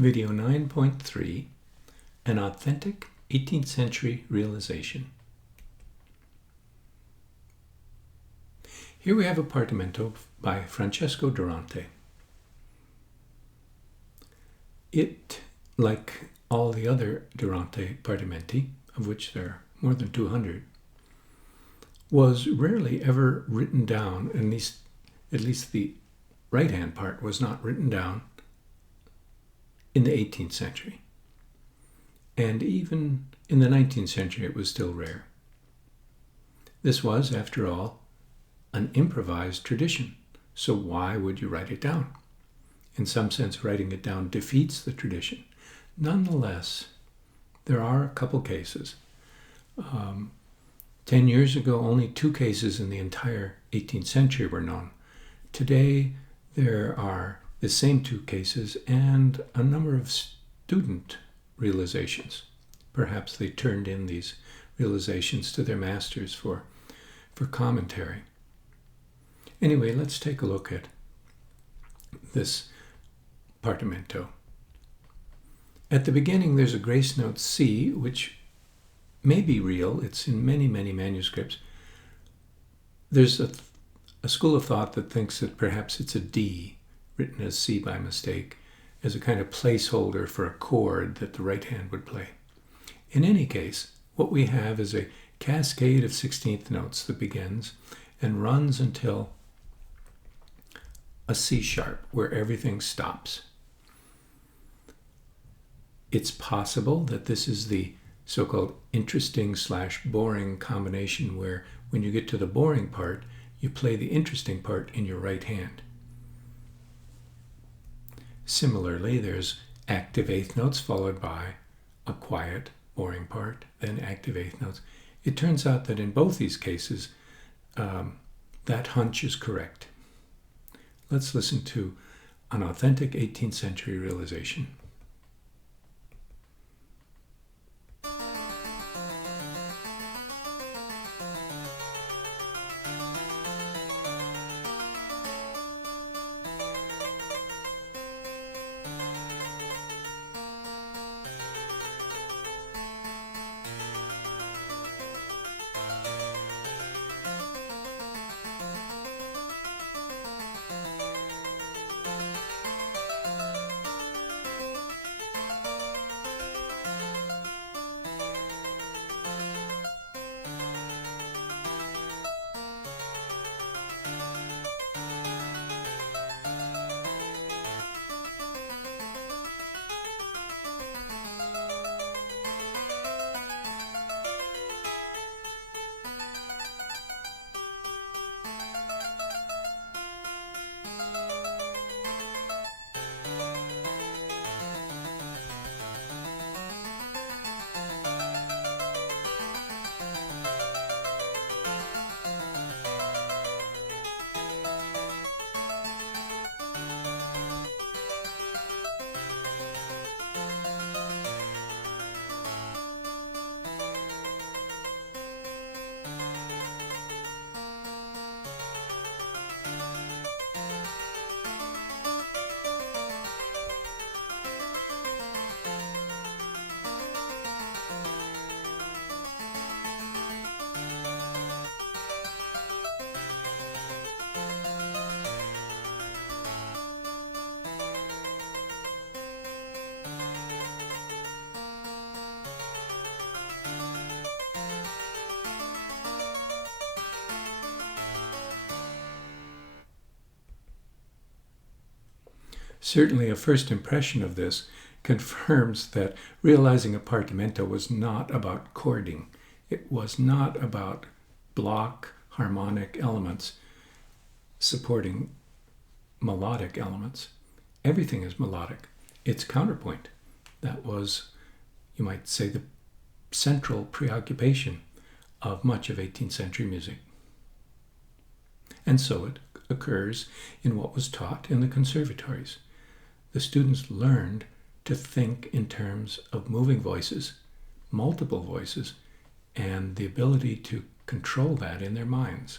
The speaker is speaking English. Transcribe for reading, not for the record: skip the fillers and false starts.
Video 9.3, An Authentic 18th Century Realization. Here we have a partimento by Francesco Durante. It, like all the other Durante partimenti, of which there are more than 200, was rarely ever written down, at least the right-hand part was not written down in the 18th century. And even in the 19th century, it was still rare. This was, after all, an improvised tradition. So why would you write it down? In some sense, writing it down defeats the tradition. Nonetheless, there are a couple cases. 10 years ago, only 2 cases in the entire 18th century were known. Today, there are the same 2 cases and a number of student realizations. Perhaps they turned in these realizations to their masters for commentary. Anyway, let's take a look at this partimento. At the beginning, there's a grace note C, which may be real. It's in many, many manuscripts. There's a school of thought that thinks that perhaps it's a D, written as C by mistake, as a kind of placeholder for a chord that the right hand would play. In any case, what we have is a cascade of 16th notes that begins and runs until a C sharp, where everything stops. It's possible that this is the so-called interesting/boring combination where when you get to the boring part, you play the interesting part in your right hand. Similarly, there's active 8th notes followed by a quiet, boring part, then active 8th notes. It turns out that in both these cases, that hunch is correct. Let's listen to an authentic 18th century realization. Certainly a first impression of this confirms that realizing a partimento was not about chording. It was not about block harmonic elements supporting melodic elements. Everything is melodic. It's counterpoint. That was, you might say, the central preoccupation of much of 18th century music. And so it occurs in what was taught in the conservatories. The students learned to think in terms of moving voices, multiple voices, and the ability to control that in their minds.